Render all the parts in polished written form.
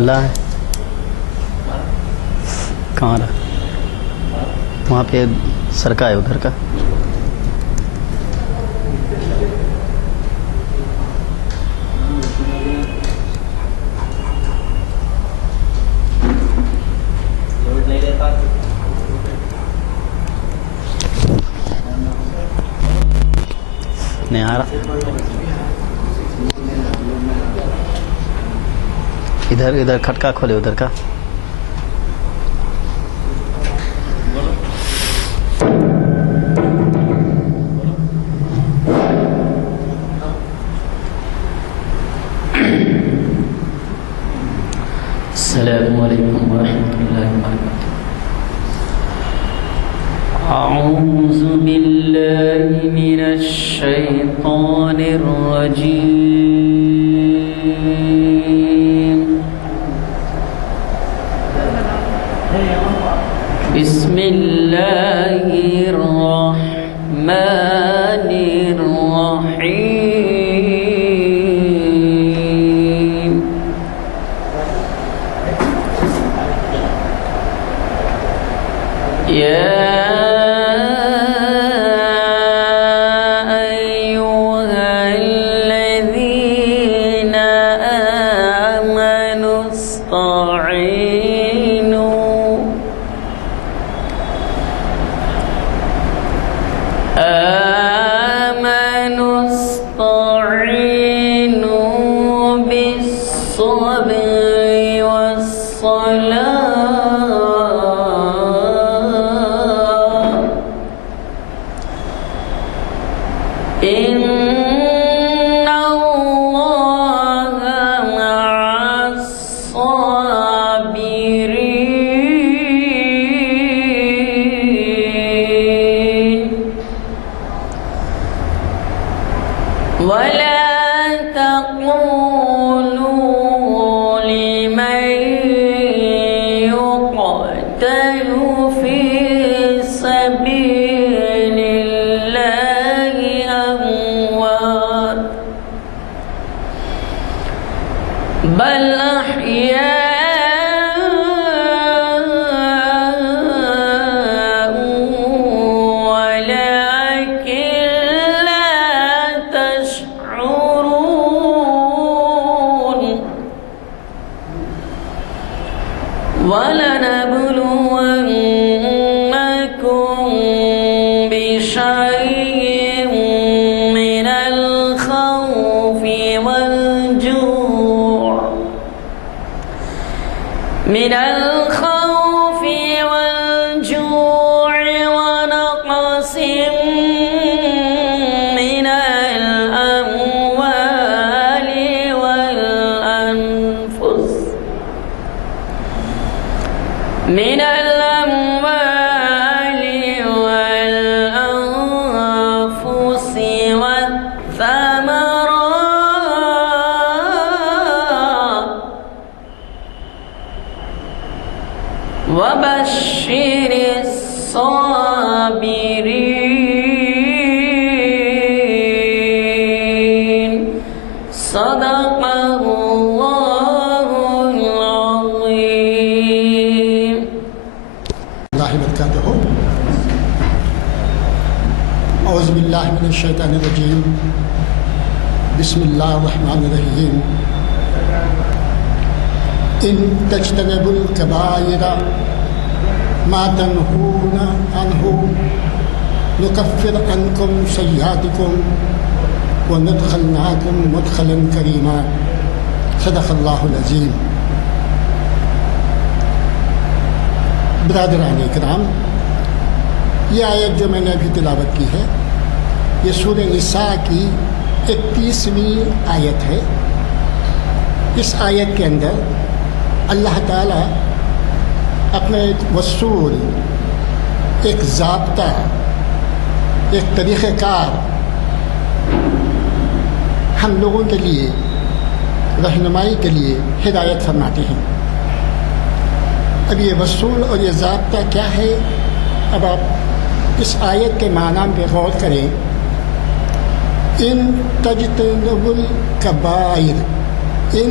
اللہ ہے کہاں رہا؟ وہاں پہ سرکا ہے ادھر کا. نہیں آ رہا. ادھر کھٹکا کھولے ادھر کا. السلام علیکم ورحمۃ اللہ وبرکاتہ. اعوذ باللہ من الشیطان الرجیم. بسم اللہ الرحمن الرحیم. وبشر الصابرين. صدق اللہ العظیم. اللہ وبرکاتہ. اعوذ باللہ من الشیطان الرجیم. بسم اللہ الرحمن الرحیم. ان تجتنبوا الکبائر ما تنہون عنہ نکفر عنکم سیئاتکم وندخلناکم مدخلا کریما. صدق اللہ العظیم. برادران اکرام، یہ آیت جو میں نے ابھی تلاوت کی ہے یہ سورہ نساء کی 31ویں آیت ہے. اس آیت کے اندر اللہ تعالیٰ اپنا ایک اصول، ایک ضابطہ، ایک طریقہ کار ہم لوگوں کے لیے رہنمائی کے لیے ہدایت فرماتے ہیں. اب یہ اصول اور یہ ضابطہ کیا ہے؟ اب آپ اس آیت کے معنی پہ غور کریں. ان تجتنبوا الکبائر، ان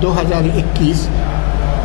2021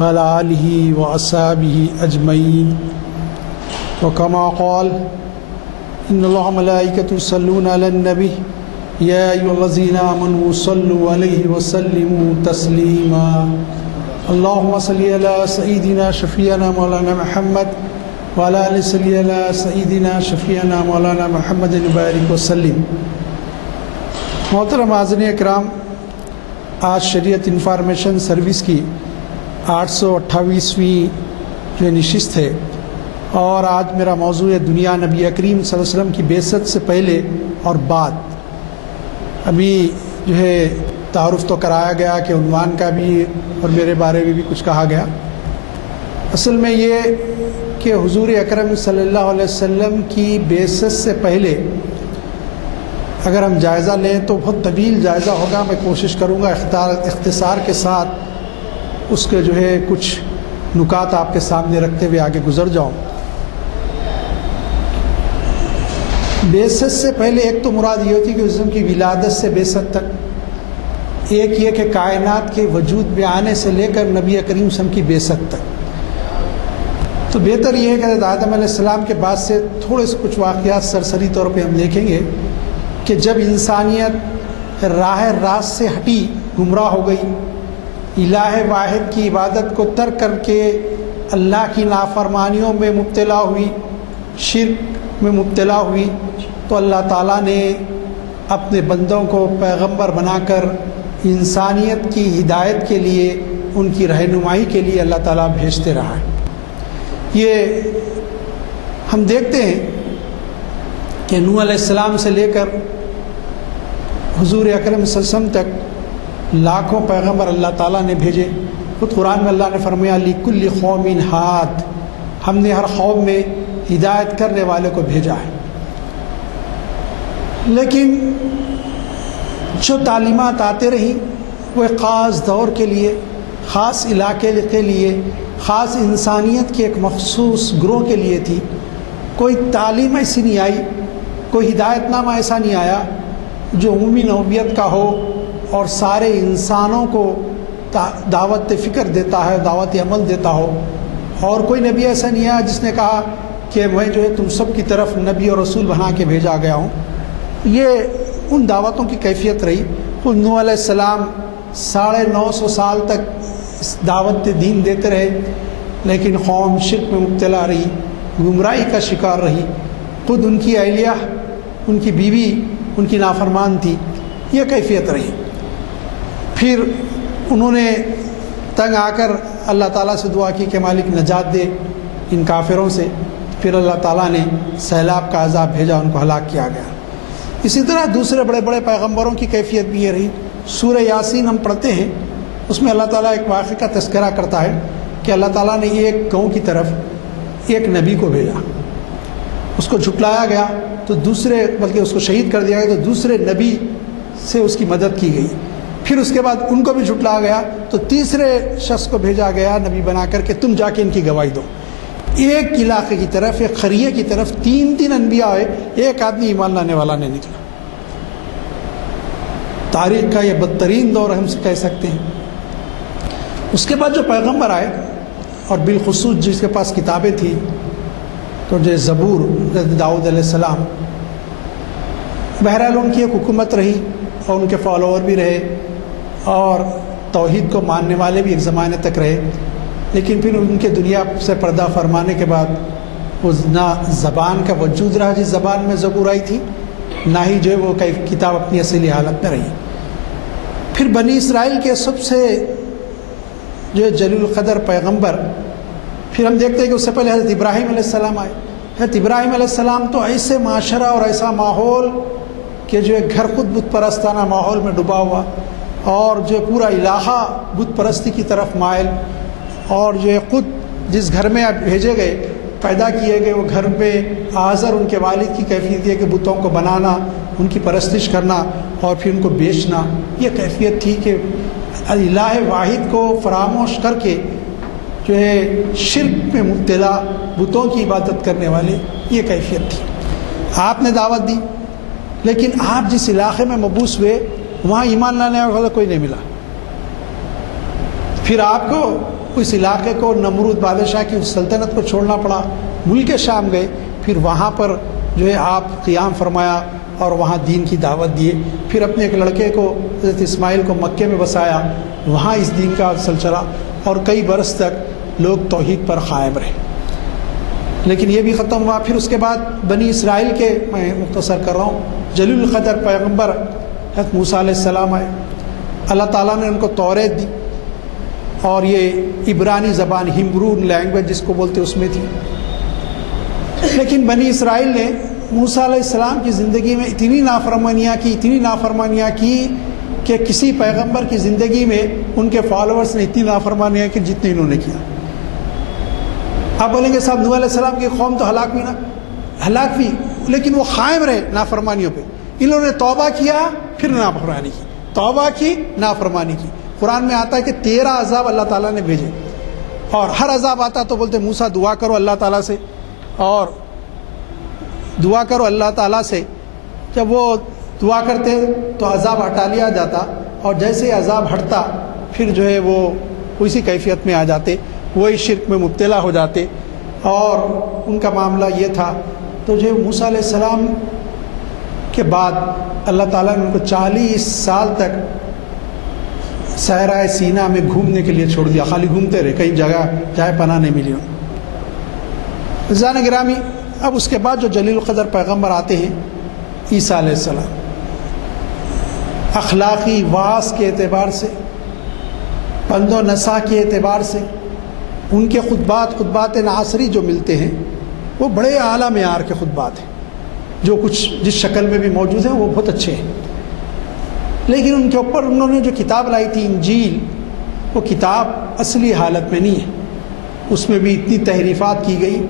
وعلى آله وأصحابه أجمعين وكما قال إن الله وملائكته يصلون على النبي يا أيها الذين آمنوا صلوا عليه وسلموا تسليما اللهم صل على سيدنا شفيعنا مولانا محمد وعلى آل سيدنا سيدنا شفيعنا مولانا محمد وبارك وسلم. محترم حاضرین اکرام، آج شریعت انفارمیشن سروس کی 828ویں جو نشست ہے، اور آج میرا موضوع ہے دنیا نبی کریم صلی اللہ علیہ وسلم کی بعثت سے پہلے اور بعد. ابھی جو ہے تعارف تو کرایا گیا کہ عنوان کا بھی اور میرے بارے میں بھی کچھ کہا گیا. اصل میں یہ کہ حضور اکرم صلی اللہ علیہ وسلم کی بعثت سے پہلے اگر ہم جائزہ لیں تو بہت طویل جائزہ ہوگا. میں کوشش کروں گا اختصار کے ساتھ اس کے جو ہے کچھ نکات آپ کے سامنے رکھتے ہوئے آگے گزر جاؤں. بعثت سے پہلے ایک تو مراد یہ ہوتی ہے کہ حضور کی ولادت سے بعثت تک، ایک یہ کہ کائنات کے وجود میں آنے سے لے کر نبی کریم صلی اللہ علیہ وسلم کی بعثت تک. تو بہتر یہ ہے کہ حضرت آدم علیہ السلام کے بعد سے تھوڑے سے کچھ واقعات سرسری طور پہ ہم دیکھیں گے کہ جب انسانیت راہ راست سے ہٹی، گمراہ ہو گئی، الہ واحد کی عبادت کو ترک کر کے اللہ کی نافرمانیوں میں مبتلا ہوئی، شرک میں مبتلا ہوئی، تو اللہ تعالیٰ نے اپنے بندوں کو پیغمبر بنا کر انسانیت کی ہدایت کے لیے، ان کی رہنمائی کے لیے اللہ تعالیٰ بھیجتے رہا ہے. یہ ہم دیکھتے ہیں کہ نوح علیہ السلام سے لے کر حضور اکرم صلی اللہ علیہ وسلم تک لاکھوں پیغمبر اللہ تعالیٰ نے بھیجے. خود قرآن میں اللہ نے فرمایا لِكُلِّ قَوْمٍ ہاد، ہم نے ہر قوم میں ہدایت کرنے والے کو بھیجا ہے. لیکن جو تعلیمات آتے رہیں وہ ایک خاص دور کے لیے، خاص علاقے کے لیے، خاص انسانیت کے ایک مخصوص گروہ کے لیے تھی. کوئی تعلیم ایسی نہیں آئی، کوئی ہدایت نامہ ایسا نہیں آیا جو عمومی نوعیت کا ہو اور سارے انسانوں کو دعوت فکر دیتا ہے، دعوت عمل دیتا ہو. اور کوئی نبی ایسا نہیں آیا جس نے کہا کہ میں جو ہے تم سب کی طرف نبی اور رسول بنا کے بھیجا گیا ہوں. یہ ان دعوتوں کی کیفیت رہی. خود نوح علیہ السلام 950 سال تک دعوت دین دیتے رہے، لیکن قوم شرک میں مبتلا رہی، گمراہی کا شکار رہی. خود ان کی اہلیہ، ان کی بیوی ان کی نافرمان تھی. یہ کیفیت رہی. پھر انہوں نے تنگ آ کر اللہ تعالیٰ سے دعا کی کہ مالک نجات دے ان کافروں سے. پھر اللہ تعالیٰ نے سیلاب کا عذاب بھیجا، ان کو ہلاک کیا گیا. اسی طرح دوسرے بڑے بڑے پیغمبروں کی کیفیت بھی یہ رہی. سورہ یاسین ہم پڑھتے ہیں، اس میں اللہ تعالیٰ ایک واقعے کا تذکرہ کرتا ہے کہ اللہ تعالیٰ نے ایک قوم کی طرف ایک نبی کو بھیجا، اس کو جھٹلایا گیا تو دوسرے، بلکہ اس کو شہید کر دیا گیا تو دوسرے نبی سے اس کی مدد کی گئی. پھر اس کے بعد ان کو بھی جھٹلایا گیا تو تیسرے شخص کو بھیجا گیا نبی بنا کر کہ تم جا کے ان کی گواہی دو. ایک علاقے کی طرف، ایک قریے کی طرف 3 انبیاء آئے، ایک آدمی ایمان لانے والا نہیں نکلا. تاریخ کا یہ بدترین دور ہم سے کہہ سکتے ہیں. اس کے بعد جو پیغمبر آئے، اور بالخصوص جس کے پاس کتابیں تھیں، تو جو زبور داؤد علیہ السلام، بہرحال ان کی ایک حکومت رہی اور ان کے فالوور بھی رہے اور توحید کو ماننے والے بھی ایک زمانے تک رہے. لیکن پھر ان کے دنیا سے پردہ فرمانے کے بعد وہ نہ زبان کا وجود رہا جس زبان میں زبور آئی تھی، نہ ہی جو ہے وہ کتاب اپنی اصلی حالت میں رہی. پھر بنی اسرائیل کے سب سے جو جلیل القدر پیغمبر، پھر ہم دیکھتے ہیں کہ اس سے پہلے حضرت ابراہیم علیہ السلام آئے. حضرت ابراہیم علیہ السلام تو ایسے معاشرہ اور ایسا ماحول کہ جو ایک گھر خود بت پرستانہ ماحول میں ڈوبا ہوا، اور جو پورا علاقہ بت پرستی کی طرف مائل، اور جو خود جس گھر میں آپ بھیجے گئے، پیدا کیے گئے، وہ گھر پہ آزر ان کے والد کی کیفیت یہ کہ بتوں کو بنانا، ان کی پرستش کرنا اور پھر ان کو بیچنا. یہ کیفیت تھی کہ الہ واحد کو فراموش کر کے جو ہے شرک میں مبتلا، بتوں کی عبادت کرنے والے، یہ کیفیت تھی. آپ نے دعوت دی، لیکن آپ جس علاقے میں مبعوث ہوئے وہاں ایمان لانے والا کوئی نہیں ملا. پھر آپ کو اس علاقے کو نمرود بادشاہ کی سلطنت کو چھوڑنا پڑا، ملک شام گئے، پھر وہاں پر جو ہے آپ قیام فرمایا اور وہاں دین کی دعوت دیے، پھر اپنے ایک لڑکے کو حضرت اسماعیل کو مکے میں بسایا، وہاں اس دین کا سلسلہ چلا اور کئی برس تک لوگ توحید پر قائم رہے۔ لیکن یہ بھی ختم ہوا۔ پھر اس کے بعد بنی اسرائیل کے، میں مختصر کر رہا ہوں، جلیل القدر پیغمبر حضرت موسیٰ علیہ السلام آئے، اللہ تعالیٰ نے ان کو توریت دی اور یہ عبرانی زبان، ہیبرو لینگویج جس کو بولتے اس میں تھی۔ لیکن بنی اسرائیل نے موسیٰ علیہ السلام کی زندگی میں اتنی نافرمانیاں کی کہ کسی پیغمبر کی زندگی میں ان کے فالوورز نے اتنی نافرمانیاں کی جتنی انہوں نے کیا۔ آپ بولیں گے صاحب نوح علیہ السلام کی قوم تو ہلاک ہوئی، لیکن وہ قائم رہے نافرمانیوں پہ۔ انہوں نے توبہ کیا، پھر نافرمانی کی، توبہ کی، نافرمانی کی۔ قرآن میں آتا ہے کہ 13 عذاب اللہ تعالیٰ نے بھیجے، اور ہر عذاب آتا تو بولتے موسیٰ دعا کرو اللہ تعالیٰ سے، اور دعا کرو اللہ تعالیٰ سے۔ جب وہ دعا کرتے تو عذاب ہٹا لیا جاتا، اور جیسے عذاب ہٹتا پھر جو ہے وہ اسی کیفیت میں آ جاتے، وہی شرک میں مبتلا ہو جاتے، اور ان کا معاملہ یہ تھا۔ تو جو موسیٰ علیہ السلام کے بعد اللہ تعالیٰ نے ان کو 40 سال تک صحرائے سینا میں گھومنے کے لیے چھوڑ دیا، خالی گھومتے رہے، کئی جگہ جائے پناہ نہیں ملی انہیں۔ عزیزان گرامی، اب اس کے بعد جو جلیل القدر پیغمبر آتے ہیں عیسیٰ علیہ السلام، اخلاقی واعظ کے اعتبار سے، بند و نسا کے اعتبار سے، ان کے خطبات ناصری جو ملتے ہیں وہ بڑے اعلیٰ معیار کے خطبات ہیں، جو کچھ جس شکل میں بھی موجود ہیں وہ بہت اچھے ہیں۔ لیکن ان کے اوپر انہوں نے جو کتاب لائی تھی انجیل، وہ کتاب اصلی حالت میں نہیں ہے، اس میں بھی اتنی تحریفات کی گئی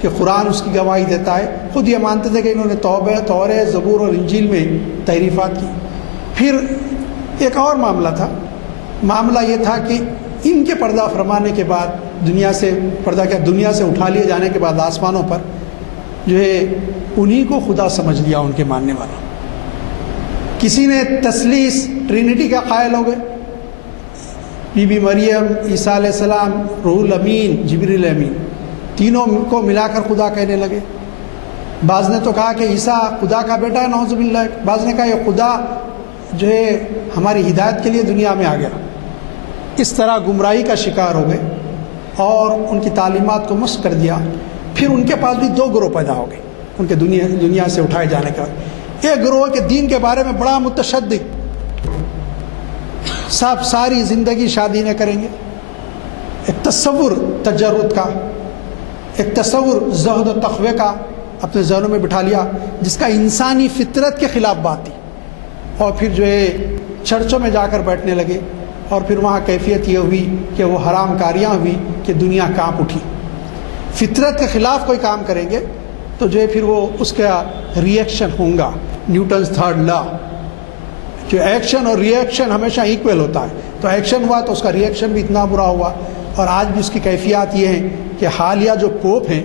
کہ قرآن اس کی گواہی دیتا ہے، خود یہ مانتے تھے کہ انہوں نے تورات، زبور اور انجیل میں تحریفات کی۔ پھر ایک اور معاملہ تھا، معاملہ یہ تھا کہ ان کے پردہ فرمانے کے بعد، دنیا سے اٹھا لیے جانے کے بعد آسمانوں پر جو ہے انہی کو خدا سمجھ لیا ان کے ماننے والوں۔ کسی نے تثلیث ٹرینٹی کا قائل ہو گئے، بی بی مریم، عیسیٰ علیہ السلام، روح الامین، جبریل امین، تینوں کو ملا کر خدا کہنے لگے۔ بعض نے تو کہا کہ عیسیٰ خدا کا بیٹا ہے، نعوذ باللہ۔ بعض نے کہا یہ خدا جو ہے ہماری ہدایت کے لیے دنیا میں آ گیا۔ اس طرح گمراہی کا شکار ہو گئے اور ان کی تعلیمات کو مسخ کر دیا۔ پھر ان کے پاس بھی 2 گروہ پیدا ہو گئے ان کے دنیا سے اٹھائے جانے کا۔ ایک گروہ کے دین کے بارے میں بڑا متشدد، ساری زندگی شادی نہ کریں گے، ایک تصور تجرد کا، ایک تصور زہد و تقوی کا اپنے ذہنوں میں بٹھا لیا، جس کا انسانی فطرت کے خلاف بات تھی۔ اور پھر جو ہے چرچوں میں جا کر بیٹھنے لگے، اور پھر وہاں کیفیت یہ ہوئی کہ وہ حرام کاریاں ہوئی کہ دنیا کانپ اٹھی۔ فطرت کے خلاف کوئی کام کریں گے تو جو ہے پھر وہ اس کا ری ایکشن ہوگا، نیوٹنز 3rd لا، جو ایکشن اور ری ایکشن ہمیشہ ایکول ہوتا ہے۔ تو ایکشن ہوا تو اس کا ری ایکشن بھی اتنا برا ہوا، اور آج بھی اس کی کیفیات یہ ہیں کہ حالیہ جو پوپ ہیں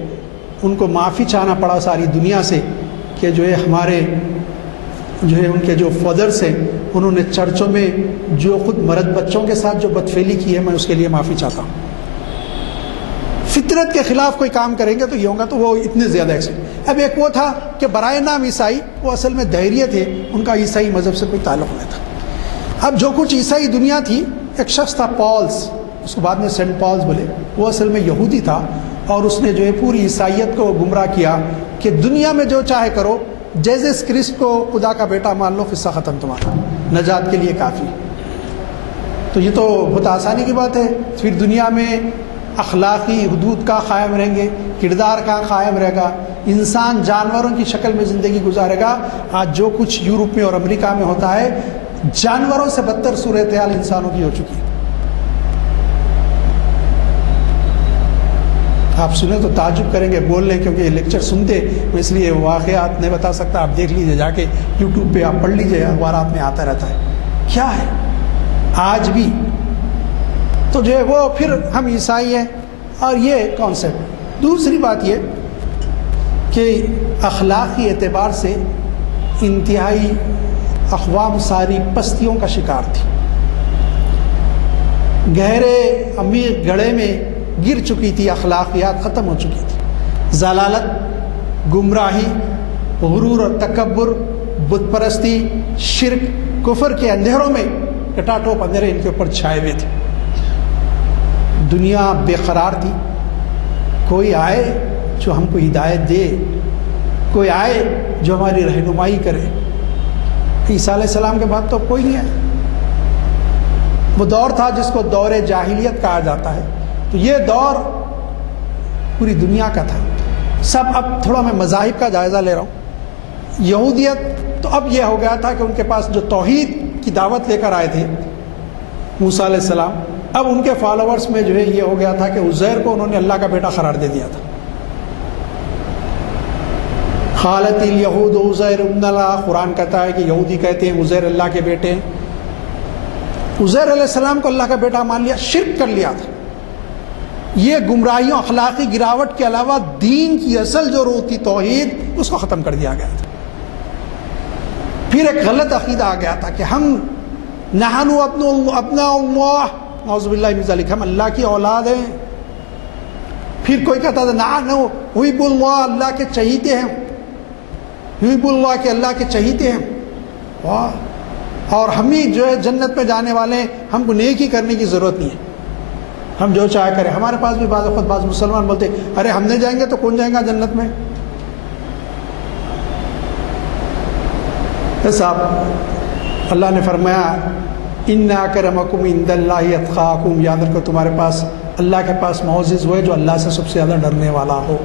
ان کو معافی چاہنا پڑا ساری دنیا سے کہ جو ہے ہمارے جو ہے ان کے جو فادرز ہیں انہوں نے چرچوں میں جو خود مرد بچوں کے ساتھ جو بدفعلی کی ہے، میں اس کے لیے معافی چاہتا ہوں۔ فطرت کے خلاف کوئی کام کریں گے تو یہ ہوگا، تو وہ اتنے زیادہ ایکسیڈنٹ۔ اب ایک وہ تھا کہ برائے نام عیسائی، وہ اصل میں دہریے تھے، ان کا عیسائی مذہب سے کوئی تعلق نہیں تھا۔ اب جو کچھ عیسائی دنیا تھی، ایک شخص تھا پالس، اس کو بعد میں سینٹ پالس بولے، وہ اصل میں یہودی تھا، اور اس نے جو ہے پوری عیسائیت کو گمراہ کیا کہ دنیا میں جو چاہے کرو، جیزس کرسٹ کو خدا کا بیٹا مان لو، قصہ ختم تمہارا، نجات کے لیے کافی۔ تو یہ تو بہت آسانی کی بات ہے۔ پھر دنیا میں اخلاقی حدود کا قائم رہیں گے، کردار کا قائم رہے گا، انسان جانوروں کی شکل میں زندگی گزارے گا۔ آج جو کچھ یورپ میں اور امریکہ میں ہوتا ہے، جانوروں سے بدتر صورتحال انسانوں کی ہو چکی ہے۔ آپ سنیں تو تعجب کریں گے، بول لیں، کیونکہ یہ لیکچر سنتے میں اس لیے واقعات نہیں بتا سکتا۔ آپ دیکھ لیجئے، جا کے یوٹیوب پہ آپ پڑھ لیجئے، اخبارات میں آتا رہتا ہے کیا ہے آج بھی۔ تو جو ہے وہ پھر ہم عیسائی ہیں، اور یہ کانسیپٹ۔ دوسری بات یہ کہ اخلاقی اعتبار سے انتہائی اقوام ساری پستیوں کا شکار تھی۔ گہرے عمیق گڑھے میں گر چکی تھی، اخلاقیات ختم ہو چکی تھی، ضلالت، گمراہی، غرور اور تکبر، بت پرستی، شرک، کفر کے اندھیروں میں ٹٹاٹوپ اندھیرے ان کے اوپر چھائے ہوئے تھے۔ دنیا بے قرار تھی، کوئی آئے جو ہم کو ہدایت دے، کوئی آئے جو ہماری رہنمائی کرے۔ عیسیٰ علیہ السلام کے بعد تو کوئی نہیں آیا۔ وہ دور تھا جس کو دور جاہلیت کہا جاتا ہے، تو یہ دور پوری دنیا کا تھا سب۔ اب تھوڑا میں مذاہب کا جائزہ لے رہا ہوں۔ یہودیت تو اب یہ ہو گیا تھا کہ ان کے پاس جو توحید کی دعوت لے کر آئے تھے موسیٰ علیہ السلام، اب ان کے فالوورز میں جو ہے یہ ہو گیا تھا کہ عزیر کو انہوں نے اللہ کا بیٹا قرار دے دیا تھا۔ قالت الیہود عزیر ابن اللہ، قرآن کہتا ہے کہ یہودی کہتے ہیں عزیر اللہ کے بیٹے ہیں۔ عزیر علیہ السلام کو اللہ کا بیٹا مان لیا، شرک کر لیا تھا۔ یہ گمراہیوں، اخلاقی گراوٹ کے علاوہ دین کی اصل جو روح تھی توحید، اس کو ختم کر دیا گیا تھا۔ پھر ایک غلط عقیدہ آ گیا تھا کہ ہم نحن ابناء اللہ، نعوذ باللہ من ذلک، ہم اللہ کی اولاد ہیں۔ پھر کوئی کہتا تھا نحن حب اللہ، اللہ کے چہیتے ہیں، حب اللہ کے اللہ کے چہیتے ہیں، اور ہم ہی جو ہے جنت میں جانے والے ہیں، ہم کو نیکی کرنے کی ضرورت نہیں ہے، ہم جو چاہے کریں۔ ہمارے پاس بھی بعض وقت بعض مسلمان بولتے ارے ہم نہیں جائیں گے تو کون جائے گا جنت میں؟ صاحب اللہ نے فرمایا ان اکرمکم عند اللہ اتقاکم، یاد رکھو تمہارے پاس اللہ کے پاس معزز ہوئے جو اللہ سے سب سے زیادہ ڈرنے والا ہو۔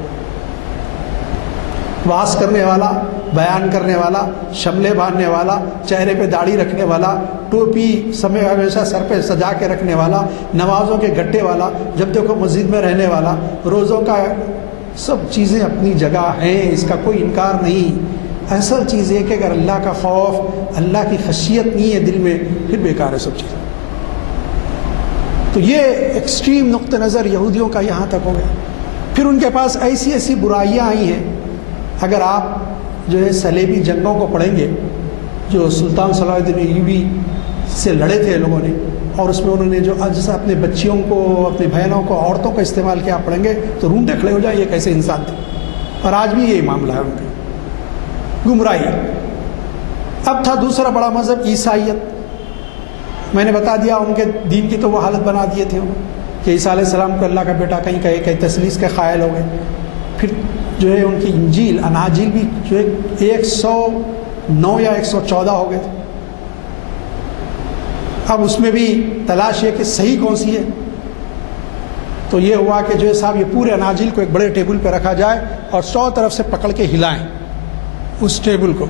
واز کرنے والا، بیان کرنے والا، شملے باندھنے والا، چہرے پہ داڑھی رکھنے والا، ٹوپی سمے ہمیشہ سر پہ سجا کے رکھنے والا، نمازوں کے گھٹے والا، جب دیکھو مسجد میں رہنے والا، روزوں کا، سب چیزیں اپنی جگہ ہیں، اس کا کوئی انکار نہیں۔ اصل چیز یہ کہ اگر اللہ کا خوف، اللہ کی خشیت نہیں ہے دل میں، پھر بیکار ہے سب چیزیں۔ تو یہ ایکسٹریم نقطہ نظر یہودیوں کا یہاں تک ہو گیا۔ پھر ان کے پاس ایسی ایسی برائیاں آئی ہیں، اگر آپ جو ہے صلیبی جنگوں کو پڑھیں گے، جو سلطان صلاح الدین ایوبی سے لڑے تھے لوگوں نے، اور اس میں انہوں نے جو جیسا اپنے بچیوں کو، اپنی بہنوں کو، عورتوں کا استعمال کیا، آپ پڑھیں گے تو رونگٹے کھڑے ہو جائیں، یہ کیسے انسان تھے۔ اور آج بھی یہی معاملہ ہے ان کا، گمراہی۔ اب تھا دوسرا بڑا مذہب عیسائیت۔ میں نے بتا دیا ان کے دین کی تو وہ حالت بنا دیے تھے کہ عیسیٰ علیہ السلام کو اللہ کا بیٹا کہیں کہے، کہیں تثلیث کے قائل ہو گئے۔ پھر جو ہے ان کی انجیل، اناجیل بھی جو ہے 109 یا 114 ہو گئے تھے۔ اب اس میں بھی تلاش ہے کہ صحیح کون سی ہے۔ تو یہ ہوا کہ جو ہے صاحب یہ پورے اناجیل کو ایک بڑے ٹیبل پہ رکھا جائے اور 100 طرف سے پکڑ کے ہلائیں اس ٹیبل کو،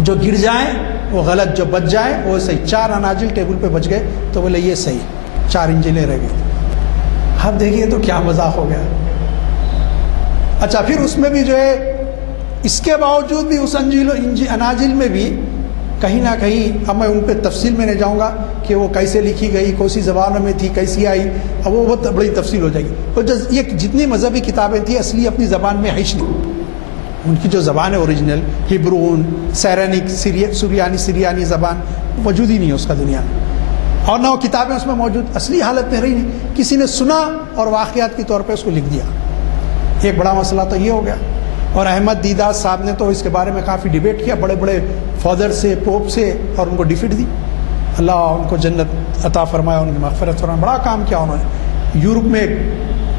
جو گر جائیں وہ غلط، جو بچ جائیں وہ صحیح۔ 4 اناجیل ٹیبل پہ بچ گئے تو بولے یہ صحیح، 4 انجیلیں رہ گئی۔ اب دیکھیے تو کیا مذاق ہو گیا۔ اچھا پھر اس میں بھی جو ہے اس کے باوجود بھی اس اناجیل میں بھی کہیں نہ کہیں، اب میں ان پہ تفصیل میں نہیں جاؤں گا کہ وہ کیسے لکھی گئی، کون سی زبانوں میں تھی، کیسی آئی، اب وہ بہت بڑی تفصیل ہو جائے گی۔ اور یہ جتنی مذہبی کتابیں تھیں اصلی اپنی زبان میں ہے نہیں، ان کی جو زبان ہے اوریجنل ہبرون، سیرینک، سریانی زبان موجود ہی نہیں ہے اس کا دنیا میں، اور نہ وہ کتابیں اس میں موجود اصلی حالت میں رہی نہیں، کسی نے سنا اور واقعات کے طور پہ اس کو لکھ دیا۔ ایک بڑا مسئلہ تو یہ ہو گیا۔ اور احمد دیدات صاحب نے تو اس کے بارے میں کافی ڈیبیٹ کیا، بڑے بڑے فادر سے، پوپ سے، اور ان کو ڈیفیٹ دی۔ اللہ ان کو جنت عطا فرمایا، ان کی مغفرت فرمایا، بڑا کام کیا انہوں نے۔ یورپ میں ایک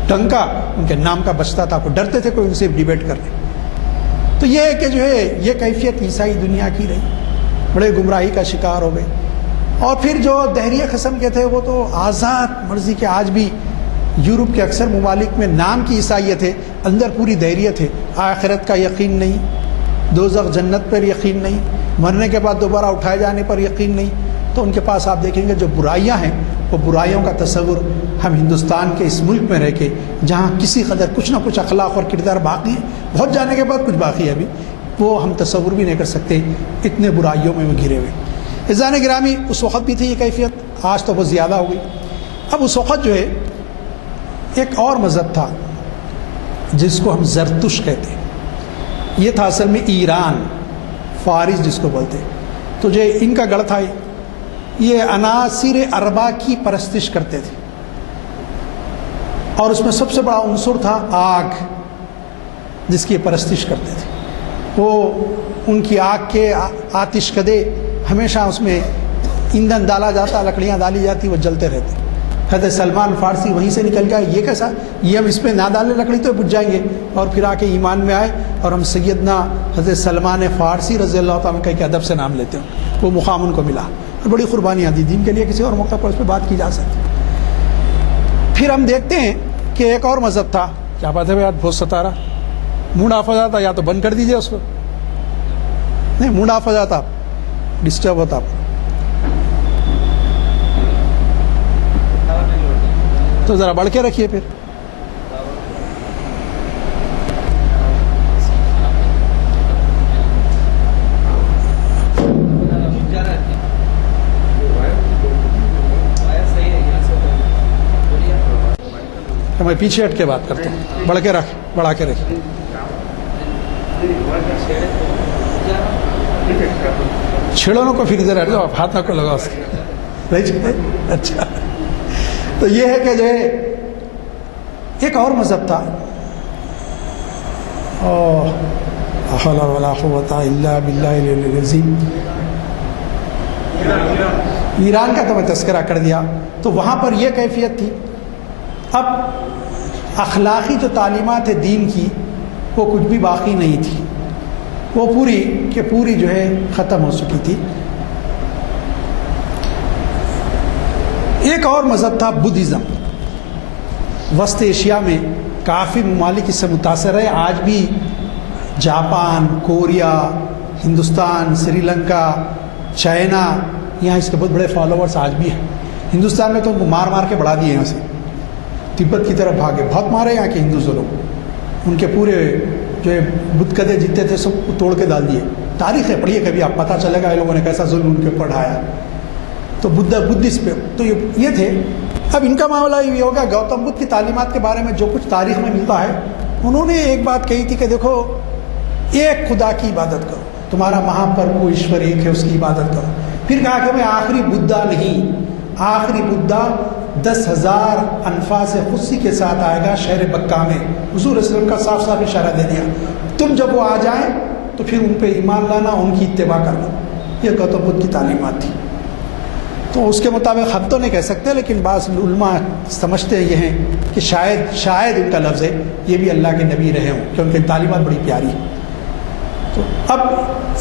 ڈنکا ان کے نام کا بچتا تھا، کوئی ڈرتے تھے کوئی ان سے ڈیبیٹ کرنے۔ تو یہ ہے کہ جو ہے یہ کیفیت عیسائی دنیا کی رہی، بڑے گمراہی کا شکار ہو گئے۔ اور پھر جو دہریہ قسم کے تھے وہ تو آزاد مرضی کے، آج بھی یورپ کے اکثر ممالک میں نام کی عیسائیت ہے، اندر پوری دہریت ہے، آخرت کا یقین نہیں، دوزخ جنت پر یقین نہیں، مرنے کے بعد دوبارہ اٹھائے جانے پر یقین نہیں۔ تو ان کے پاس آپ دیکھیں گے جو برائیاں ہیں، وہ برائیوں کا تصور ہم ہندوستان کے اس ملک میں رہ کے، جہاں کسی قدر کچھ نہ کچھ اخلاق اور کردار باقی ہے، بہت جانے کے بعد کچھ باقی ہے ابھی، وہ ہم تصور بھی نہیں کر سکتے، اتنے برائیوں میں وہ گھرے ہوئے۔ عزیزان گرامی، اس وقت بھی تھی یہ کیفیت، آج تو بہت زیادہ ہو گئی۔ اب اس وقت جو ہے ایک اور مذہب تھا جس کو ہم زرتش کہتے ہیں، یہ تھا اصل میں ایران، فارس جس کو بولتے ہیں۔ تو جو ان کا گڑھ تھا، یہ عناصر اربع کی پرستش کرتے تھے، اور اس میں سب سے بڑا عنصر تھا آگ، جس کی پرستش کرتے تھے۔ وہ ان کی آگ کے آتش کدے ہمیشہ اس میں ایندھن ڈالا جاتا، لکڑیاں ڈالی جاتی، وہ جلتے رہتے۔ حضرت سلمان فارسی وہیں سے نکل گیا، یہ کیسا، یہ ہم اس پہ نہ ڈالیں لکڑی تو بجھ جائیں گے، اور پھر آ کے ایمان میں آئے، اور ہم سیدنا حضرت سلمان فارسی رضی اللہ تعالیٰ عنہ کے ادب سے نام لیتے ہیں، وہ مقام ان کو ملا، اور بڑی قربانیاں دی دین کے لیے، کسی اور موقع پر اس پہ بات کی جا سکتی۔ پھر ہم دیکھتے ہیں کہ ایک اور مذہب تھا، کیا بات ہے بھائی آج بہت ستا رہا، موڈ آف ہو جاتا، یا تو بند کر دیجیے اس کو، نہیں موڈ آف ہو جاتا، ڈسٹرب ہوتا آپ، تو ذرا بڑھ کے رکھیے پھر۔ میں پیچھے ہٹ کے بات کرتا ہوں، بڑھ کے رکھ، بڑھا کے رکھیے۔ چھیڑوں کو پھر ادھر ہٹ جاؤ، آپ ہاتھ نہ کو لگاؤ اس کے، نہیں چھیڑے؟ اچھا، تو یہ ہے کہ جو ہے ایک اور مذہب تھا، حول ولا قوت الا باللہ العلی العظیم، ایران کا تو میں تذکرہ کر دیا۔ تو وہاں پر یہ کیفیت تھی، اب اخلاقی جو تعلیمات ہے دین کی وہ کچھ بھی باقی نہیں تھی، وہ پوری کہ پوری جو ہے ختم ہو چکی تھی۔ ایک اور مذہب تھا بدھزم، وسط ایشیا میں کافی ممالک اس سے متاثر ہے، آج بھی Japan, Korea, Hindustan, Sri Lanka, China, یہاں اس کے بہت بڑے فالوورز آج بھی ہیں۔ ہندوستان میں تو ان کو مار مار کے بڑھا دیے یہاں سے، تبت کی طرف بھاگے، بہت مارے یہاں کے ہندوز لوگ، ان کے پورے جو ہے بت کدے جتنے تھے سب کو توڑ کے ڈال دیے۔ تاریخ ہے، پڑھیے کبھی آپ، پتہ چلے گا یہ لوگوں نے کیسا ظلم ان کے اوپر ڈھایا۔ تو بدھسٹ پہ تو یہ تھے۔ اب ان کا معاملہ یہ ہوگا، گوتم بدھ کی تعلیمات کے بارے میں جو کچھ تاریخ میں ملتا ہے، انہوں نے ایک بات کہی تھی کہ دیکھو ایک خدا کی عبادت کرو، تمہارا مہا پربھو ایشور ایک ہے، اس کی عبادت کرو۔ پھر کہا کہ میں آخری بدھا نہیں، آخری بدھا 10,000 انفاس قدسی کے ساتھ آئے گا شہر مکہ میں۔ حضور صلی اللہ علیہ وسلم کا صاف صاف اشارہ دے دیا، تم جب وہ آ جائیں تو پھر ان پہ ایمان لانا، ان کی اتباع کرنا۔ یہ گوتم بدھ کی تعلیمات تھی۔ تو اس کے مطابق ہم تو نہیں کہہ سکتے، لیکن بعض علماء سمجھتے یہ ہیں کہ شاید ان کا لفظ ہے یہ بھی اللہ کے نبی رہے ہوں، کہ ان کی تعلیمات بڑی پیاری ہیں۔ تو اب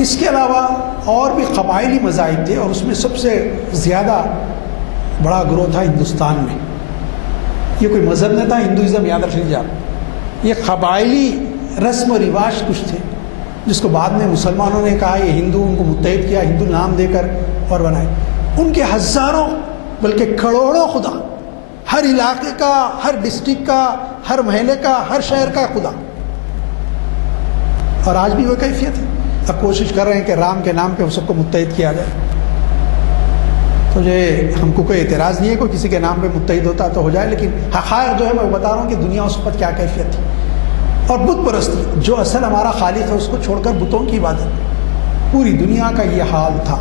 اس کے علاوہ اور بھی قبائلی مذاہب تھے، اور اس میں سب سے زیادہ بڑا گروہ تھا ہندوستان میں۔ یہ کوئی مذہب نہیں تھا، ہندوازم یاد رکھ لیجیے آپ، یہ قبائلی رسم و رواج کچھ تھے، جس کو بعد میں مسلمانوں نے کہا یہ ہندو، ان کو متحد کیا، ہندو نام دے کر اور بنائے۔ ان کے ہزاروں بلکہ کروڑوں خدا، ہر علاقے کا، ہر ڈسٹرکٹ کا، ہر محلے کا، ہر شہر کا خدا، اور آج بھی وہ کیفیت ہے۔ اب کوشش کر رہے ہیں کہ رام کے نام پہ سب کو متحد کیا جائے، تو یہ ہم کو کوئی اعتراض نہیں ہے، کوئی کسی کے نام پہ متحد ہوتا تو ہو جائے، لیکن حقائق جو ہے میں بتا رہا ہوں کہ دنیا اس وقت کیا کیفیت تھی۔ اور بت پرستی، جو اصل ہمارا خالق ہے اس کو چھوڑ کر بتوں کی عبادت، پوری دنیا کا یہ حال تھا۔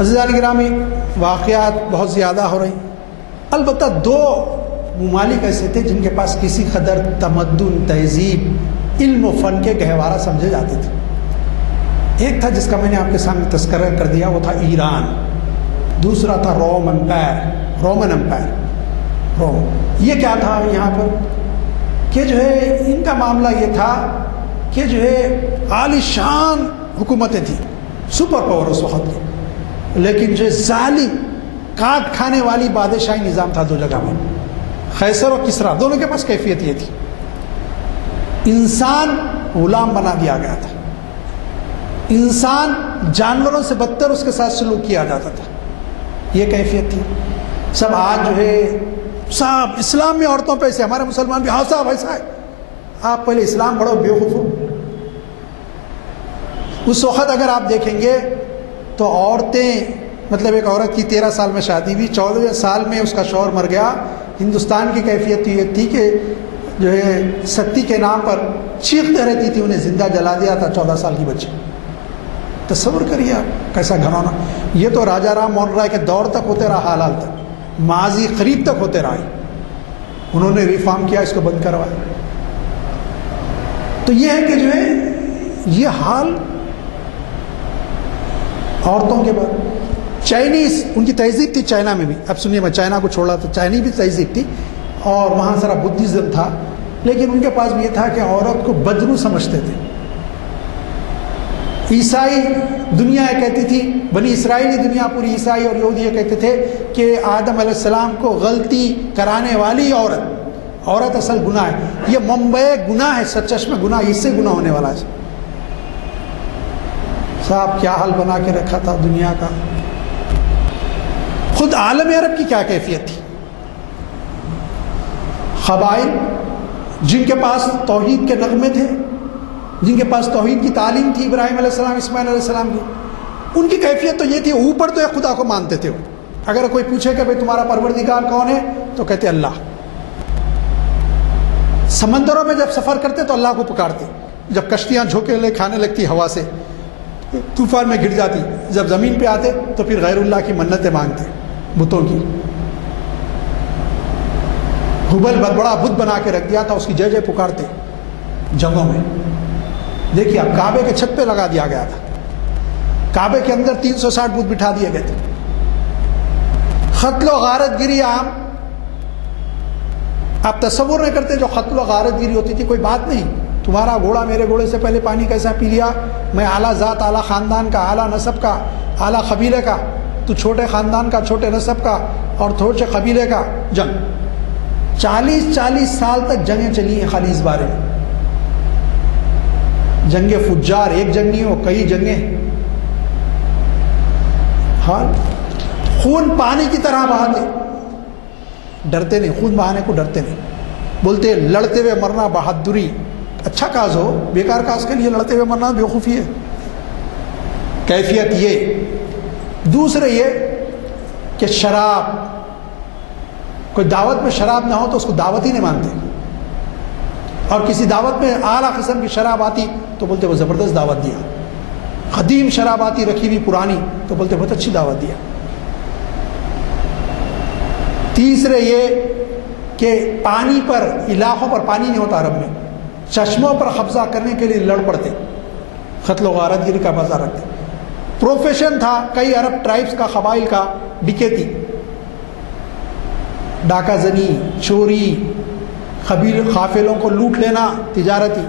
عزیزان گرامی، واقعات بہت زیادہ ہو رہی، البتہ دو ممالک ایسے تھے جن کے پاس کسی قدر تمدن، تہذیب، علم و فن کے گہوارہ سمجھے جاتے تھے۔ ایک تھا جس کا میں نے آپ کے سامنے تذکرہ کر دیا، وہ تھا ایران، دوسرا تھا رومن امپائر، روم۔ یہ کیا تھا یہاں پر کہ جو ہے ان کا معاملہ یہ تھا کہ جو ہے عالی شان حکومتیں تھیں، سپر پاور اس وقت کی، لیکن جو ظالم کاٹ کھانے والی بادشاہی نظام تھا دو جگہ میں، قیصر اور کسریٰ، دونوں کے پاس کیفیت یہ تھی، انسان غلام بنا دیا گیا تھا، انسان جانوروں سے بدتر اس کے ساتھ سلوک کیا جاتا تھا، یہ کیفیت تھی۔ سب آج جو ہے صاحب اسلام میں عورتوں پہ ایسے، ہمارے مسلمان بھی ہاں صاحب ایسا ہے، آپ پہلے اسلام پڑھو بیوقوف ہو۔ اس وقت اگر آپ دیکھیں گے تو عورتیں، مطلب ایک عورت کی 13 سال میں شادی ہوئی، 14 سال میں اس کا شوہر مر گیا، ہندوستان کی کیفیت یہ تھی کہ جو ہے ستی کے نام پر چیختے رہتی تھی، انہیں زندہ جلا دیا تھا 14 سال کی بچی۔ تصور کریے آپ کیسا گھنونا. یہ تو راجا رام موہن رائے کے دور تک ہوتے رہا، حال تک، ماضی قریب تک ہوتے رہا. انہوں نے ریفارم کیا، اس کو بند کروایا. تو یہ ہے کہ جو ہے یہ حال عورتوں کے بعد. چائنیز، ان کی تہذیب تھی چائنا میں بھی. اب سنیے، میں چائنا کو چھوڑا تو چائنی بھی تہذیب تھی اور وہاں ذرا بدھزم تھا، لیکن ان کے پاس بھی یہ تھا کہ عورت کو بدرو سمجھتے تھے. عیسائی دنیا یہ کہتی تھی، بنی اسرائیلی دنیا پوری، عیسائی اور یہودی یہ کہتے تھے کہ آدم علیہ السلام کو غلطی کرانے والی عورت اصل گناہ ہے. یہ منبع گناہ ہے، سرچشمہ گناہ، اس سے گناہ ہونے والا ہے. صاحب کیا حال بنا کے رکھا تھا دنیا کا. خود عالم عرب کی کیا کیفیت تھی. قبائل جن کے پاس توحید کے نغمے تھے، جن کے پاس توحید کی تعلیم تھی، ابراہیم علیہ السلام، اسماعیل علیہ السلام کی، ان کی کیفیت تو یہ تھی، اوپر تو ایک خدا کو مانتے تھے. اگر کوئی پوچھے کہ بھئی تمہارا پروردگار کون ہے تو کہتے اللہ. سمندروں میں جب سفر کرتے تو اللہ کو پکارتے. جب کشتیاں جھونکے لے کھانے لگتی ہوا سے، طوفان میں گر جاتی، جب زمین پہ آتے تو پھر غیر اللہ کی منتیں مانگتے، بتوں کی. ہبل بڑا بت بنا کے رکھ دیا تھا، اس کی جے جے پکارتے جنگوں میں. دیکھیے اب کعبے کے چھت پہ لگا دیا گیا تھا، کعبے کے اندر 360 بت بٹھا دیے گئے تھے. قتل و غارت گیری عام. آپ تصور نہیں کرتے جو قتل و غارت گیری ہوتی تھی. کوئی بات نہیں، تمہارا گھوڑا میرے گھوڑے سے پہلے پانی کیسا پی لیا، میں اعلیٰ ذات، اعلیٰ خاندان کا، اعلیٰ نسب کا، اعلیٰ قبیلے کا، تو چھوٹے خاندان کا، چھوٹے نسب کا اور چھوٹے قبیلے کا. جنگ 40 سال تک جنگیں چلی ہیں خالی اس بارے میں. جنگ فجار، ایک جنگ نہیں ہو، کئی جنگیں. ہاں، خون پانی کی طرح بہاتے، ڈرتے نہیں، خون بہانے کو ڈرتے نہیں. بولتے لڑتے ہوئے مرنا بہادری. اچھا کاز ہو، بیکار کاز کے لیے لڑتے ہوئے مرنا بیوقوفی ہے. کیفیت یہ. دوسرے یہ کہ شراب، کوئی دعوت میں شراب نہ ہو تو اس کو دعوت ہی نہیں مانتے. اور کسی دعوت میں اعلیٰ قسم کی شراب آتی تو بولتے وہ زبردست دعوت دیا. قدیم شراب آتی رکھی ہوئی پرانی تو بولتے بہت اچھی دعوت دیا. تیسرے یہ کہ پانی پر، علاقوں پر پانی نہیں ہوتا عرب میں، چشموں پر قبضہ کرنے کے لیے لڑ پڑتے، قتل و غارت گیری کا مزہ رکھتے. پروفیشن تھا کئی عرب ٹرائبس کا، قبائل کا، ڈکیتی، ڈاکہ زنی، چوری، قافلوں کو لوٹ لینا، تجارتی،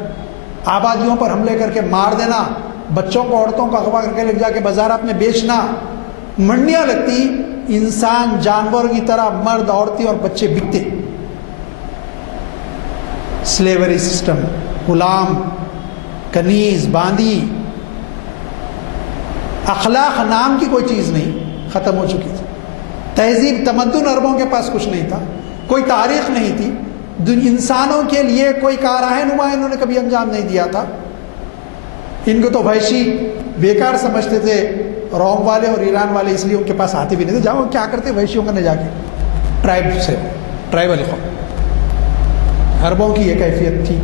آبادیوں پر حملے کر کے مار دینا، بچوں کو، عورتوں کو اغوا کر کے لے جا کے بازارات میں بیچنا. منڈیاں لگتی، انسان جانور کی طرح مرد، عورتیں اور بچے بکتے. سلیوری سسٹم، غلام، کنیز، باندی. اخلاق نام کی کوئی چیز نہیں، ختم ہو چکی تھی. تہذیب، تمدن عربوں کے پاس کچھ نہیں تھا، کوئی تاریخ نہیں تھی. انسانوں کے لیے کوئی کارنامہ انہوں نے کبھی انجام نہیں دیا تھا. ان کو تو وحشی بیکار سمجھتے تھے روم والے اور ایران والے، اس لیے ان کے پاس آتے بھی نہیں تھے. جاؤ کیا کرتے وحشیوں کا، نہ جا کے ٹرائب سے، ٹرائبل قوم. عربوں کی یہ کیفیت تھی.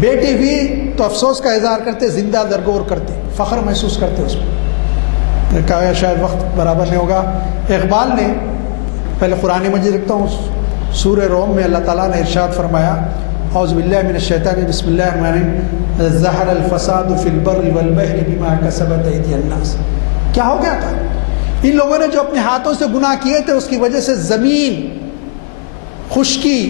بیٹی ہوئی تو افسوس کا اظہار کرتے، زندہ درگور کرتے، فخر محسوس کرتے اس میں. کہا شاید وقت برابر نہیں ہوگا. اقبال نے، پہلے قرآن مجید رکھتا ہوں، سورہ روم میں اللہ تعالیٰ نے ارشاد فرمایا، اعوذ باللہ من الشیطان، بسم اللہ الرحمن الرحیم، ظہر الفساد فی البر والبحر بما کسبت ایدی الناس. کیا ہو گیا تھا؟ ان لوگوں نے جو اپنے ہاتھوں سے گناہ کیے تھے اس کی وجہ سے زمین، خشکی،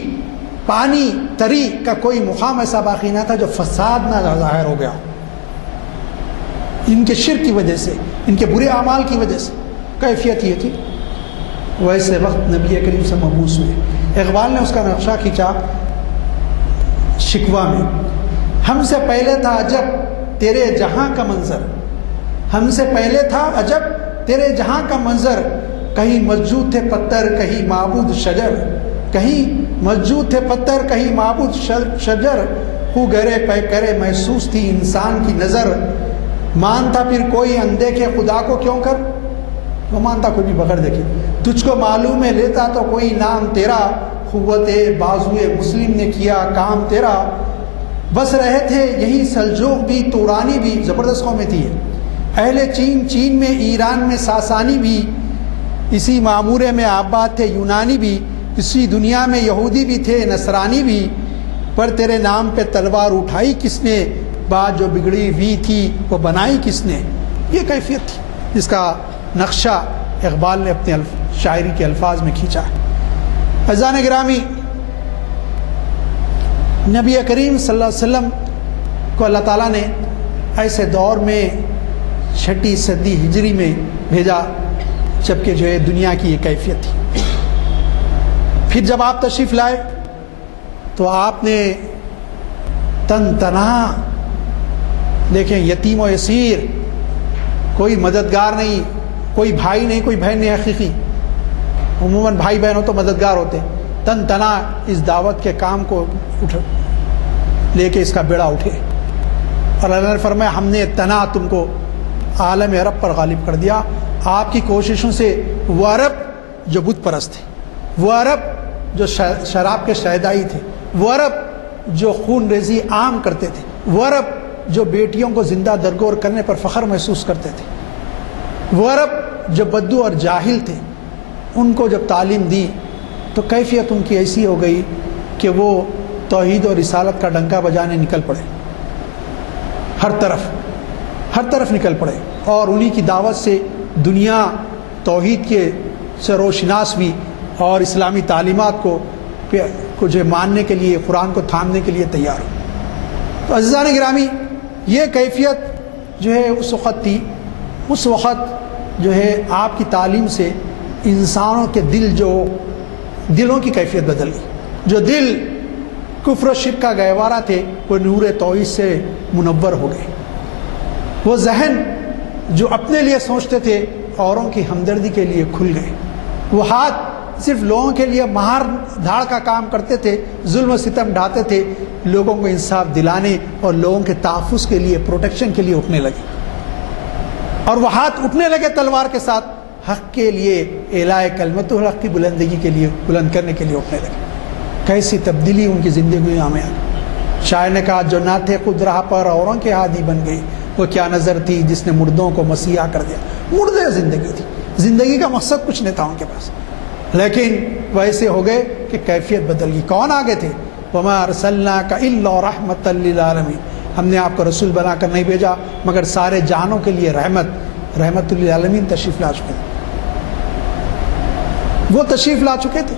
پانی، تری کا کوئی مقام ایسا باقی نہ تھا جو فساد نہ ظاہر ہو گیا. ان کے شرک کی وجہ سے، ان کے برے اعمال کی وجہ سے. کیفیت یہ تھی. ویسے وقت نبی کریم سے مبعوث ہوئے. اقبال نے اس کا نقشہ کھینچا شکوہ میں، ہم سے پہلے تھا عجب تیرے جہاں کا منظر، ہم سے پہلے تھا عجب تیرے جہاں کا منظر، کہیں مسجود تھے پتھر کہیں معبود شجر، کہیں مسجود تھے پتھر کہیں معبود شجر، ہو گرے پے کرے محسوس تھی انسان کی نظر، مانتا پھر کوئی اندیکھے خدا کو کیوں کر، وہ مانتا کوئی بھی بغیر دیکھے، تجھ کو معلوم ہے لیتا تو کوئی نام تیرا، قوت بازوئے مسلم نے کیا کام تیرا، بس رہے تھے یہی سلجوق بھی، تورانی بھی، زبردست قومیں تھی یہ، اہل چین، چین میں، ایران میں ساسانی بھی، اسی معمورے میں آباد تھے یونانی بھی، اسی دنیا میں یہودی بھی تھے نصرانی بھی، پر تیرے نام پہ تلوار اٹھائی کس نے، بات جو بگڑی ہوئی تھی وہ بنائی کس نے. یہ کیفیت تھی جس کا نقشہ اقبال نے اپنے شاعری کے الفاظ میں کھینچا ہے. عزیزان گرامی، نبی کریم صلی اللہ علیہ وسلم کو اللہ تعالیٰ نے ایسے دور میں 6 صدی ہجری میں بھیجا جبکہ جو ہے دنیا کی یہ کیفیت تھی. پھر جب آپ تشریف لائے تو آپ نے تن تنہا، دیکھیں یتیم و اسیر، کوئی مددگار نہیں، کوئی بھائی نہیں، کوئی بہن نہیں حقیقی. عموماً بھائی بہن ہو تو مددگار ہوتے. تن تنہا اس دعوت کے کام کو لے کے اس کا بیڑا اٹھے، اور اللہ نے فرمایا ہم نے تنہا تم کو عالم عرب پر غالب کر دیا. آپ کی کوششوں سے وہ عرب جو بت پرست تھے، وہ عرب جو شراب کے شیدائی تھے، وہ عرب جو خون ریزی عام کرتے تھے، وہ عرب جو بیٹیوں کو زندہ درگور کرنے پر فخر محسوس کرتے تھے، وہ عرب جو بدو اور جاہل تھے، ان کو جب تعلیم دی تو کیفیت ان کی ایسی ہو گئی کہ وہ توحید اور رسالت کا ڈنکا بجانے نکل پڑے، ہر طرف نکل پڑے، اور انہی کی دعوت سے دنیا توحید کے سے روشناس ہوئی اور اسلامی تعلیمات کو جو ماننے کے لیے، قرآن کو تھامنے کے لیے تیار ہو. تو عزیزان گرامی، یہ کیفیت جو ہے اس وقت تھی. اس وقت جو ہے آپ کی تعلیم سے انسانوں کے دلوں کی کیفیت بدل گئی. جو دل کفر و شرک کا گہوارہ تھے وہ نور توحید سے منور ہو گئے. وہ ذہن جو اپنے لیے سوچتے تھے اوروں کی ہمدردی کے لیے کھل گئے. وہ ہاتھ صرف لوگوں کے لیے مہار دھاڑ کا کام کرتے تھے، ظلم و ستم ڈھاتے تھے، لوگوں کو انصاف دلانے اور لوگوں کے تحفظ کے لیے، پروٹیکشن کے لیے اٹھنے لگے. اور وہ ہاتھ اٹھنے لگے تلوار کے ساتھ حق کے لیے، اعلاء کلمت الحق کی بلندگی کے لیے، بلند کرنے کے لیے اٹھنے لگے. کیسی تبدیلی ان کی زندگی میں آئی. شاعر نے کہا جو نہ تھے خود راہ پر اوروں کے ہادی بن گئی، وہ کیا نظر تھی جس نے مردوں کو مسیحا کر دیا. مردے زندگی تھی، زندگی کا مقصد کچھ نہیں تھا ان کے پاس، لیکن ویسے ہو گئے کہ کیفیت بدل گئی. کون آگے تھے؟ وما ارسلناک الا رحمۃ للعالمین، ہم نے آپ کو رسول بنا کر نہیں بھیجا مگر سارے جہانوں کے لیے رحمت للعالمین تشریف لا چکے تھے. وہ تشریف لا چکے تھے.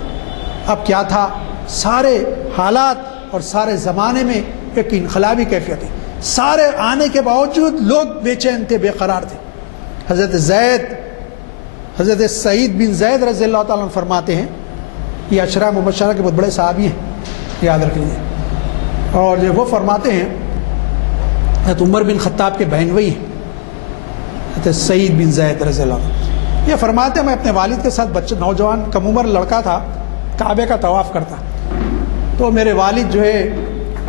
اب کیا تھا؟ سارے حالات اور سارے زمانے میں ایک انقلابی کیفیت ہے. سارے آنے کے باوجود لوگ بے چین تھے، بے قرار تھے. حضرت سعید بن زید رضی اللہ تعالیٰ عنہ فرماتے ہیں، یہ عشرہ مبشرہ کے بہت بڑے صحابی ہیں، یاد رکھ لیجیے. اور جو وہ فرماتے ہیں حضرت عمر بن خطاب کے بہنوئی ہیں حضرت سعید بن زید رضی اللہ عنہ. یہ فرماتے ہیں میں اپنے والد کے ساتھ نوجوان کم عمر لڑکا تھا، کعبے کا طواف کرتا. تو میرے والد جو ہے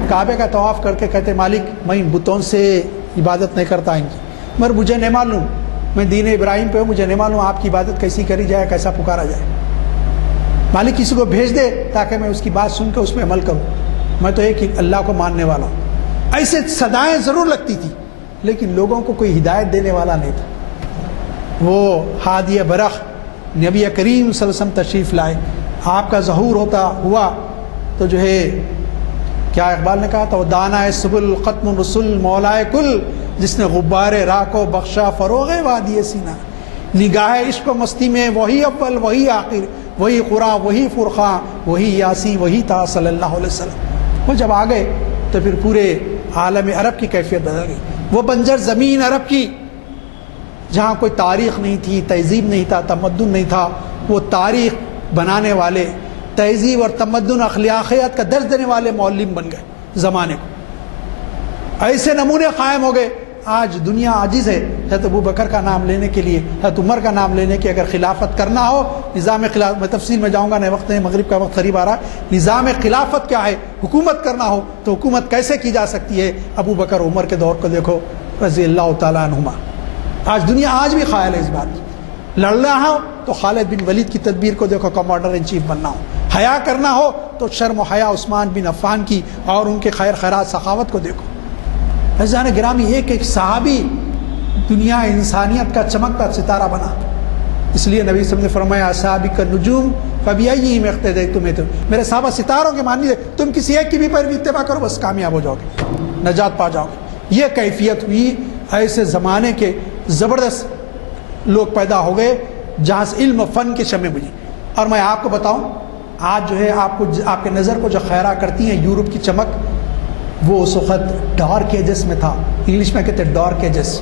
کعبے کا طواف کر کے کہتے مالک میں ان بتوں سے عبادت نہیں کرتا ان کی، مگر مجھے نہیں معلوم، میں دین ابراہیم پہ ہوں، مجھے نہیں معلوم آپ کی عبادت کیسی کری جائے، کیسا پکارا جائے. مالک کسی کو بھیج دے تاکہ میں اس کی بات سن کے اس پہ عمل کروں، میں تو ایک ہی اللہ کو ماننے والا ہوں. ایسے صدائیں ضرور لگتی تھی لیکن لوگوں کو کوئی ہدایت دینے والا نہیں تھا. وہ ہادی برخ نبی کریم صلی اللہ علیہ وسلم تشریف لائے، آپ کا ظہور ہوا تو جو ہے کیا اقبال نے کہا تھا، وہ دانا سبل ختم رسول مولائے کل، جس نے غبار راہ کو بخشا فروغ وادی سینہ. نگاہ عشق و مستی میں وہی اول وہی آخر، وہی قرآن وہی فرقان وہی یاسی وہی تھا صلی اللہ علیہ وسلم. وہ جب آ گئے تو پھر پورے عالم عرب کی کیفیت بدل گئی. وہ بنجر زمین عرب کی جہاں کوئی تاریخ نہیں تھی، تہذیب نہیں تھا، تمدن نہیں تھا، وہ تاریخ بنانے والے، تہذیب اور تمدن اخلاقیات کا درس دینے والے معلم بن گئے. زمانے کو ایسے نمونے قائم ہو گئے. آج دنیا عاجز ہے حضرت ابو بکر کا نام لینے کے لیے، حضرت عمر کا نام لینے کے. اگر خلافت کرنا ہو، نظام خلافت، میں تفصیل میں جاؤں گا، نہیں وقت نہیں، مغرب کا وقت قریب آ رہا ہے. نظام خلافت کیا ہے، حکومت کرنا ہو تو حکومت کیسے کی جا سکتی ہے؟ ابو بکر عمر کے دور کو دیکھو رضی اللہ تعالیٰ عنہما. آج دنیا آج بھی قائل ہے اس بات کی. لڑنا ہو تو خالد بن ولید کی تدبیر کو دیکھو، کمانڈر ان چیف بننا ہو. حیا کرنا ہو تو شرم و حیا عثمان بن عفان کی اور ان کے خیر خیرات سخاوت کو دیکھو۔ عزیزان گرامی، ایک ایک صحابی دنیا انسانیت کا چمکتا ستارہ بنا۔ اس لیے نبی صلی اللہ علیہ وسلم نے فرمایا اصحابی کا نجوم فبأیہم اقتدیتم، میرے صحابہ ستاروں کے مانند، تم کسی ایک کی بھی پیروی اتباع کرو بس کامیاب ہو جاؤ گے، نجات پا جاؤ گے۔ یہ کیفیت ہوئی، ایسے زمانے کے زبردست لوگ پیدا ہو گئے جہاں سے علم و فن کی شمع بجھی۔ اور میں آپ کو بتاؤں، آج جو ہے آپ کے نظر کو جو خیرہ کرتی ہیں یورپ کی چمک، وہ اس وقت ڈارک ایجز میں تھا، انگلش میں کہتے ہیں ڈارک ایجز،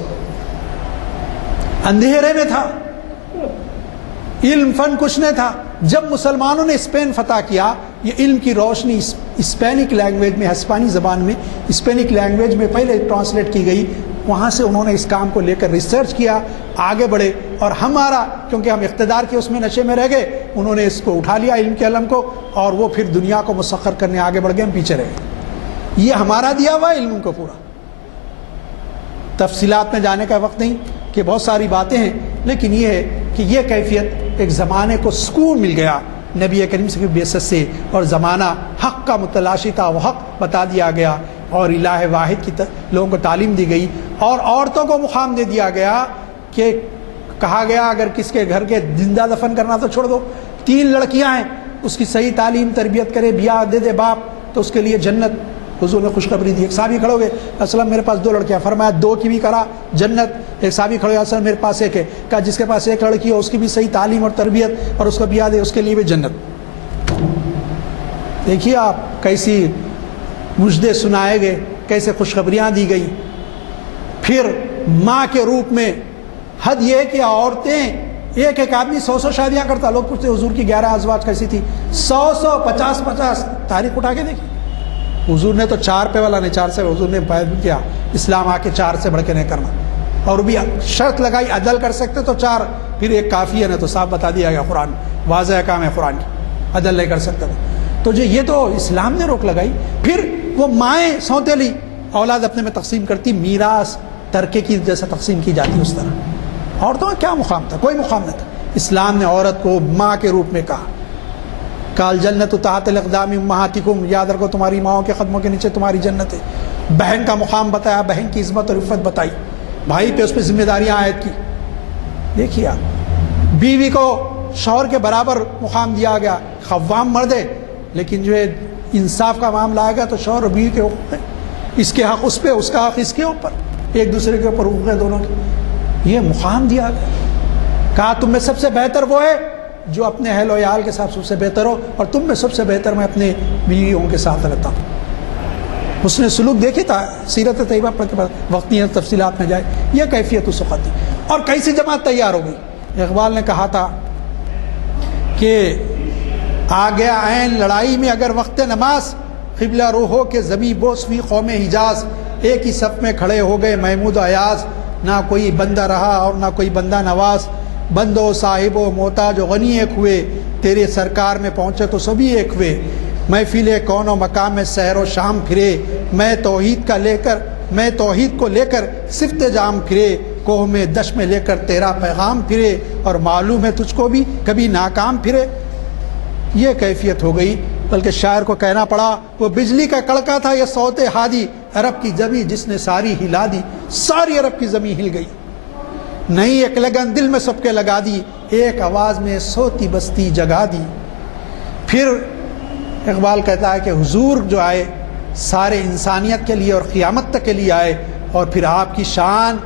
اندھیرے میں تھا، علم فن کچھ نہیں تھا۔ جب مسلمانوں نے اسپین فتح کیا، یہ علم کی روشنی اسپینک لینگویج میں، ہسپانی زبان میں، اسپینک لینگویج میں پہلے ٹرانسلیٹ کی گئی، وہاں سے انہوں نے اس کام کو لے کر ریسرچ کیا، آگے بڑھے، اور ہمارا کیونکہ ہم اقتدار کے اس میں نشے میں رہ گئے، انہوں نے اس کو اٹھا لیا علم کے علم کو، اور وہ پھر دنیا کو مسخر کرنے آگے بڑھ گئے، ہم پیچھے رہ گئے۔ یہ ہمارا دیا ہوا علم کو پورا، تفصیلات میں جانے کا وقت نہیں کہ بہت ساری باتیں ہیں، لیکن یہ ہے کہ یہ کیفیت ایک زمانے کو سکون مل گیا نبی کریم صلی اللہ علیہ وسلم سے، اور زمانہ حق کا متلاشی تھا، وہ حق بتا دیا گیا، اور الہ واحد کی لوگوں کو تعلیم دی گئی، اور عورتوں کو مقام دے دیا گیا کہ کہا گیا اگر کس کے گھر کے زندہ دفن کرنا تو چھوڑ دو، 3 لڑکیاں ہیں، اس کی صحیح تعلیم تربیت کرے، بیاہ دے دے باپ، تو اس کے لیے جنت، حضور نے خوشخبری دی۔ ایک صحابی کھڑے ہو گئے، اسلم میرے پاس 2 لڑکیاں، فرمایا 2 کی بھی کرا جنت۔ ایک صحابی کھڑے ہوئے، اسلم میرے پاس 1 ہے، کہا جس کے پاس 1 لڑکی ہو اس کی بھی صحیح تعلیم اور تربیت اور اس کو بیاہ دے، اس کے لیے بھی جنت۔ دیکھیے آپ کیسی مجدے سنائے گئے، کیسے خوشخبریاں دی گئی۔ پھر ماں کے روپ میں حد یہ ہے کہ عورتیں، ایک آدمی 100 شادیاں کرتا، لوگ پوچھتے حضور کی 11 ازواج کیسی تھی، 100 50 تاریخ اٹھا کے دیکھیں۔ حضور نے تو 4 پہ والا نہیں، 4 سے حضور نے بیان کیا، اسلام آ کے 4 سے بڑھ کے نہیں کرنا، اور بھی شرط لگائی عدل کر سکتے تو 4، پھر 1 کافی ہے، نا تو صاف بتا دیا گیا، قرآن واضح کام ہے قرآن کی، عدل نہیں کر سکتے تو جو یہ تو اسلام نے روک لگائی۔ پھر وہ مائیں سوتیلی اولاد اپنے میں تقسیم کرتی، میراث ترکے کی جیسا تقسیم کی جاتی، اس طرح عورتوں کا کیا مقام تھا؟ کوئی مقام نہ تھا۔ اسلام نے عورت کو ماں کے روپ میں کہا، کال جنت تحت الاقدام امہاتکم، یاد رکھو تمہاری ماؤں کے قدموں کے نیچے تمہاری جنت ہے۔ بہن کا مقام بتایا، بہن کی عظمت اور عفت بتائی، بھائی پہ اس پہ ذمہ داریاں عائد کی۔ دیکھیے آپ، بیوی کو شوہر کے برابر مقام دیا گیا، خوام مرد ہے، لیکن جو ہے انصاف کا معاملہ آئے گا تو شوہر اور بیوی کے حقوق ہے، اس کے حق اس پہ، اس کا حق اس کے اوپر، ایک دوسرے کے اوپر حقوق ہے دونوں کے، یہ مقام دیا گیا۔ کہا تم میں سب سے بہتر وہ ہے جو اپنے اہل و عیال کے ساتھ سب سے بہتر ہو، اور تم میں سب سے بہتر میں اپنے بیویوں کے ساتھ رہتا ہوں۔ حسن سلوک دیکھے تھا، سیرت طیبہ پڑھ کے وقت نہیں ہے تفصیلات میں جائے، یہ کیفیت اس وقت تھی۔ اور کیسی جماعت تیار ہو گئی؟ اقبال نے کہا تھا کہ آ گیا عین لڑائی میں اگر وقت نماز، قبلہ روحو کے زبی بوسوی قوم حجاز، ایک ہی صف میں کھڑے ہو گئے محمود و ایاز، نہ کوئی بندہ رہا اور نہ کوئی بندہ نواز، بندو صاحب و محتاج و غنی ایک ہوئے، تیرے سرکار میں پہنچے تو سبھی ایک ہوئے، محفل کون و مقام میں سحر و شام پھرے، میں توحید کو لے کر صفت جام پھرے، کوہ میں دش میں لے کر تیرا پیغام پھرے، اور معلوم ہے تجھ کو بھی کبھی ناکام پھرے۔ یہ کیفیت ہو گئی، بلکہ شاعر کو کہنا پڑا، وہ بجلی کا کڑکا تھا یہ صوت ہادی، عرب کی زمین جس نے ساری ہلا دی، ساری عرب کی زمین ہل گئی، نہیں ایک لگن دل میں سب کے لگا دی، ایک آواز میں سوتی بستی جگا دی۔ پھر اقبال کہتا ہے کہ حضور جو آئے سارے انسانیت کے لیے اور قیامت تک کے لیے آئے، اور پھر آپ کی شان،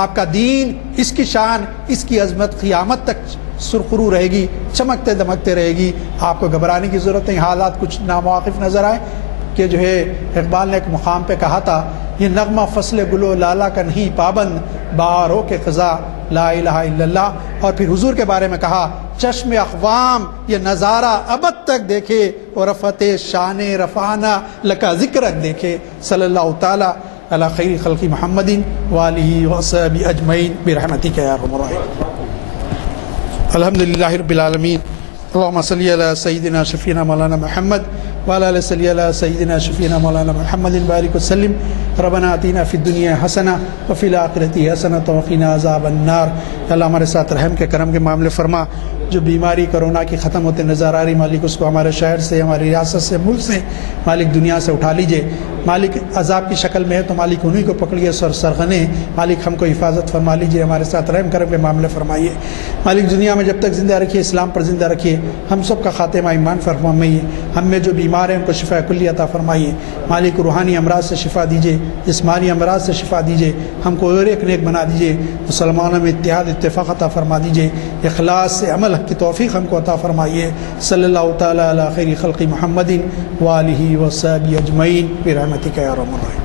آپ کا دین، اس کی شان، اس کی عظمت قیامت تک سرخرو رہے گی، چمکتے دمکتے رہے گی، آپ کو گھبرانے کی ضرورت نہیں۔ حالات کچھ نامواقف نظر آئے کہ جو ہے اقبال نے ایک مقام پہ کہا تھا، یہ نغمہ فصل گلو لالا کا نہیں پابند، بہاروں کے خزاں لا الہ الا اللہ۔ اور پھر حضور کے بارے میں کہا، چشم اقوام یہ نظارہ ابد تک دیکھے، اور رفعت شان رفعنا لکا ذکرک دیکھے، صلی اللہ تعالی علی خیر خلق محمد وآلہ وصحبہ اجمعین برحمتک یا ارحم الراحمین۔ الحمدللہ رب العالمین، اللہم صلی علی سیدنا شفیعنا مولانا محمد وعلى آل صلی علی سیدنا شفیعنا مولانا محمد بارک وسلم۔ ربنا آتینا فی الدنیا حسنہ وفی الآخرۃ حسنۃ وقنا عذاب النار۔ اللہ ہمارے ساتھ رحم کے کرم کے معاملے فرما، جو بیماری کرونا کی ختم ہوتے نظر آ رہی مالک اس کو ہمارے شہر سے، ہماری ریاست سے، ملک سے مالک دنیا سے اٹھا لیجئے۔ مالک عذاب کی شکل میں ہے تو مالک انہی کو پکڑیے سرغنے، مالک ہم کو حفاظت فرما لیجئے، ہمارے ساتھ رحم کرم کے معاملے فرمائیے۔ مالک دنیا میں جب تک زندہ رکھیے، اسلام پر زندہ رکھیے، ہم سب کا خاتمہ ایمان فرمائیے، ہم میں جو بیمار ہیں ان کو شفا کلی عطا فرمائیے۔ مالک روحانی امراض سے شفا دیجئے، جسمانی امراض سے شفا دیجئے، ہم کو اور ایک نیک بنا دیجئے، مسلمانوں میں اتحاد اتفاق عطا فرما دیجئے، اخلاص سے عمل کی توفیق ہم کو عطا فرمائیے۔ صلی اللہ تعالی علی خیر خلق محمد وآلہ وصحبہ اجمعین برحمتک یا ارحم الراحمین۔